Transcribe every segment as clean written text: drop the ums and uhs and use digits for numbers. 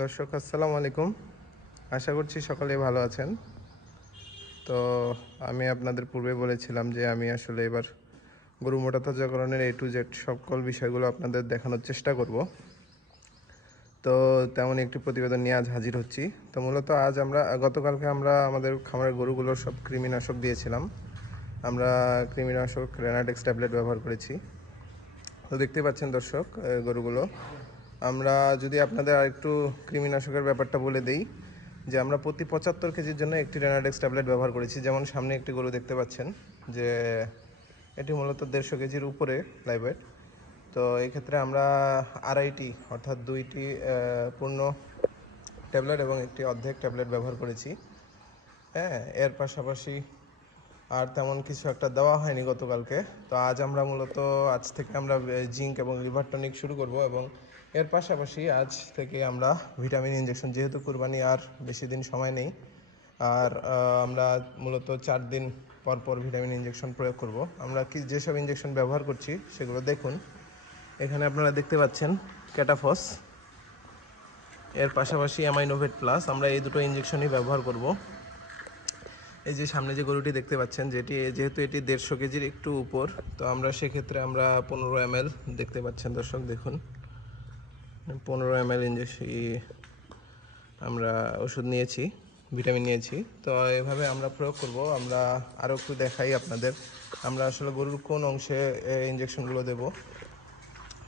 দর্শক আসসালামু আলাইকুম। আশা করছি সকলেই ভালো আছেন। তো আমি আপনাদের পূর্বে বলেছিলাম যে আমি আসলে এবার গরু মোটা তাজাকরণের A to Z সকল বিষয়গুলো আপনাদের দেখানোর চেষ্টা করব। তো তেমনই একটি প্রতিবেদন নিয়ে আজ হাজির হচ্ছি। তো মূলত আজ গতকালকে আমরা আমাদের খামারের গরুগুলোর সব কৃমিনাশক দিয়েছিলাম। আমরা কৃমিনাশক রেনাডেক্স ট্যাবলেট ব্যবহার করেছি। তো দেখতে পাচ্ছেন দর্শক গরুগুলো। আমরা যদি আপনাদের আরেকটু কৃমিনাশকের ব্যাপারটা বলে দেই, যে আমরা প্রতি ৭৫ কেজির জন্য একটি রেনাডেক্স ট্যাবলেট ব্যবহার করেছি। যেমন সামনে একটি গরু দেখতে পাচ্ছেন, যে এটি মূলত ১৫০ কেজির উপরে লাইভ ওয়েট। তো এক্ষেত্রে আমরা আড়াইটি অর্থাৎ দুইটি পূর্ণ ট্যাবলেট এবং একটি অর্ধেক ট্যাবলেট ব্যবহার করেছি। হ্যাঁ, এর পাশাপাশি আর তেমন কিছু একটা দেওয়া হয়নি গতকালকে। তো আজ আমরা মূলত আজ থেকে আমরা জিঙ্ক এবং লিভার টনিক শুরু করব, এবং এর পাশাপাশি আজ থেকে আমরা ভিটামিন ইনজেকশন, যেহেতু কুরবানি আর বেশি দিন সময় নেই, আর আমরা মূলত ৪ দিন পর পর ভিটামিন ইনজেকশন প্রয়োগ করব। আমরা যেসব ইনজেকশন ব্যবহার করছি সেগুলো দেখুন। এখানে আপনারা দেখতে পাচ্ছেন ক্যাটাফস, এর পাশাপাশি অ্যামাইনোভেট প্লাস। আমরা এই দুটো ইনজেকশনই ব্যবহার করব। এই যে সামনে যে গরুটি দেখতে পাচ্ছেন, যেহেতু এটি ১৫০ কেজির একটু উপর, তো আমরা সেক্ষেত্রে আমরা ১৫ ml দেখতে পাচ্ছেন দর্শক, দেখুন ১৫ ml ইনজেকশন আমরা ওষুধ নিয়েছি, ভিটামিন নিয়েছি। তো এভাবে আমরা প্রয়োগ করব। আমরা আরও একটু দেখাই আপনাদের, আমরা আসলে গরুর কোন অংশে ইনজেকশনগুলো দেব।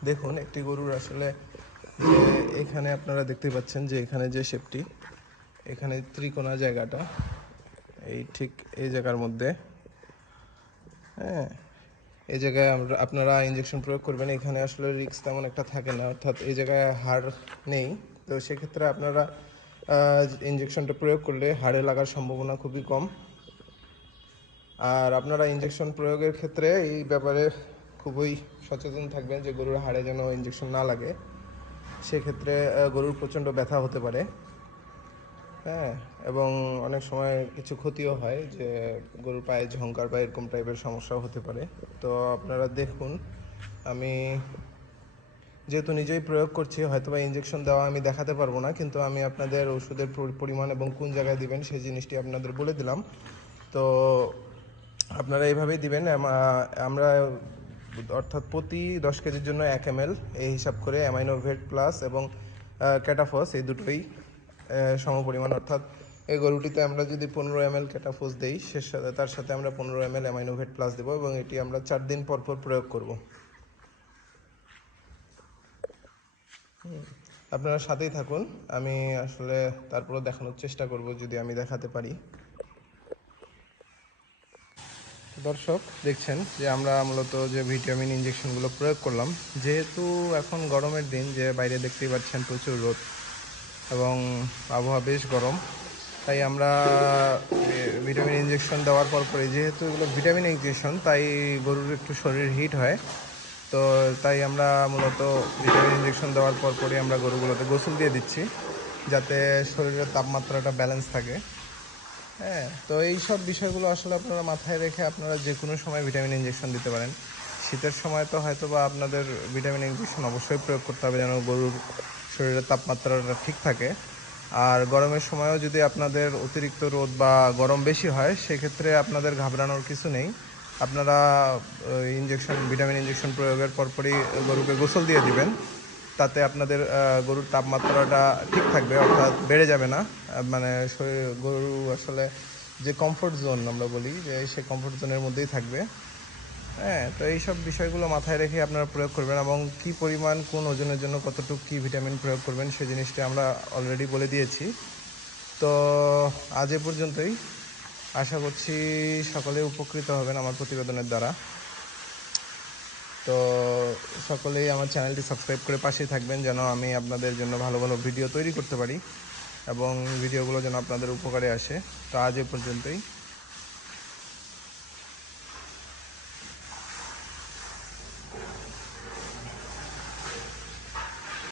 দেখুন একটি গরুর আসলে যে এখানে আপনারা দেখতে পাচ্ছেন যে এখানে যে শেপটি, এখানে ত্রিকোণা জায়গাটা, এই ঠিক এই জায়গার মধ্যে, হ্যাঁ, এই জায়গায় আপনারা ইনজেকশন প্রয়োগ করবেন। এখানে আসলে রিস্ক তেমন একটা থাকে না, অর্থাৎ এই জায়গায় হাড় নেই। তো সেক্ষেত্রে আপনারা ইনজেকশনটা প্রয়োগ করলে হাড়ে লাগার সম্ভাবনা খুবই কম। আর আপনারা ইনজেকশন প্রয়োগের ক্ষেত্রে এই ব্যাপারে খুবই সচেতন থাকবেন যে গরুর হাড়ে যেন ইনজেকশন না লাগে। সেক্ষেত্রে গরুর প্রচণ্ড ব্যথা হতে পারে, হ্যাঁ, এবং অনেক সময় কিছু ক্ষতিও হয়, যে গরুর পায়ে ঝংকার বা এরকম টাইপের সমস্যাও হতে পারে। তো আপনারা দেখুন, আমি যেহেতু নিজেই প্রয়োগ করছি, হয়তোবা ইনজেকশন দেওয়া আমি দেখাতে পারবো না, কিন্তু আমি আপনাদের ওষুধের পরিমাণ এবং কোন জায়গায় দিবেন সেই জিনিসটি আপনাদের বলে দিলাম। তো আপনারা এইভাবেই দিবেন। আমরা অর্থাৎ প্রতি ১০ কেজির জন্য ১ ml এই হিসাব করে অ্যামাইনোভেট প্লাস এবং ক্যাটাফস, এই দুটোই সমপরিমাণ। অর্থাৎ এই গরুটিতে আমরা যদি ১৫ ml ক্যাটাফস দিই, তার সাথে আমরা ১৫ ml অ্যামাইনোভেট প্লাস দেবো, এবং এটি আমরা ৪ দিন পর পর প্রয়োগ করব। আপনারা সাথেই থাকুন, আমি আসলে তারপরে দেখানোর চেষ্টা করব যদি আমি দেখাতে পারি। দর্শক দেখছেন যে আমরা মূলত যে ভিটামিন ইনজেকশনগুলো প্রয়োগ করলাম, যেহেতু এখন গরমের দিন, যে বাইরে দেখতেই পাচ্ছেন প্রচুর রোদ এবং আবহাওয়া বেশ গরম, তাই আমরা ভিটামিন ইনজেকশন দেওয়ার পরপরই, যেহেতু এগুলো ভিটামিন ইনজেকশন, তাই গরুর একটু শরীর হিট হয়। তো তাই আমরা মূলত ভিটামিন ইনজেকশন দেওয়ার পরপরই আমরা গরুগুলোতে গোসল দিয়ে দিচ্ছি, যাতে শরীরের তাপমাত্রাটা ব্যালেন্স থাকে। হ্যাঁ, তো এই সব বিষয়গুলো আসলে আপনারা মাথায় রেখে আপনারা যে কোনো সময় ভিটামিন ইনজেকশন দিতে পারেন। শীতের সময় তো হয়তো বা আপনাদের ভিটামিন ইনজেকশন অবশ্যই প্রয়োগ করতে হবে, যেন গরুর শরীরের তাপমাত্রাটা ঠিক থাকে। আর গরমের সময়ও যদি আপনাদের অতিরিক্ত রোদ বা গরম বেশি হয়, সেক্ষেত্রে আপনাদের ঘাবড়ানোর কিছু নেই। আপনারা ভিটামিন ইনজেকশন প্রয়োগের পরপরই গরুকে গোসল দিয়ে দিবেন। তাতে আপনাদের গরুর তাপমাত্রাটা ঠিক থাকবে, অর্থাৎ বেড়ে যাবে না। মানে গরু আসলে যে কমফোর্ট জোন আমরা বলি, যে সেই কমফোর্ট জোনের মধ্যেই থাকবে। হ্যাঁ, তো এইসব বিষয়গুলো মাথায় রেখে আপনারা প্রয়োগ করবেন, এবং কী পরিমাণ কোন ওজনের জন্য কতটুকু কী ভিটামিন প্রয়োগ করবেন সেই জিনিসটি আমরা অলরেডি বলে দিয়েছি। তো আজ এ পর্যন্তই। আশা করছি সকলে উপকৃত হবেন আমার প্রতিবেদনের দ্বারা। তো সকলেই আমার চ্যানেলটি সাবস্ক্রাইব করে পাশেই থাকবেন, যেন আমি আপনাদের জন্য ভালো ভালো ভিডিও তৈরি করতে পারি এবং ভিডিওগুলো যেন আপনাদের উপকারে আসে। তো আজ এ পর্যন্তই।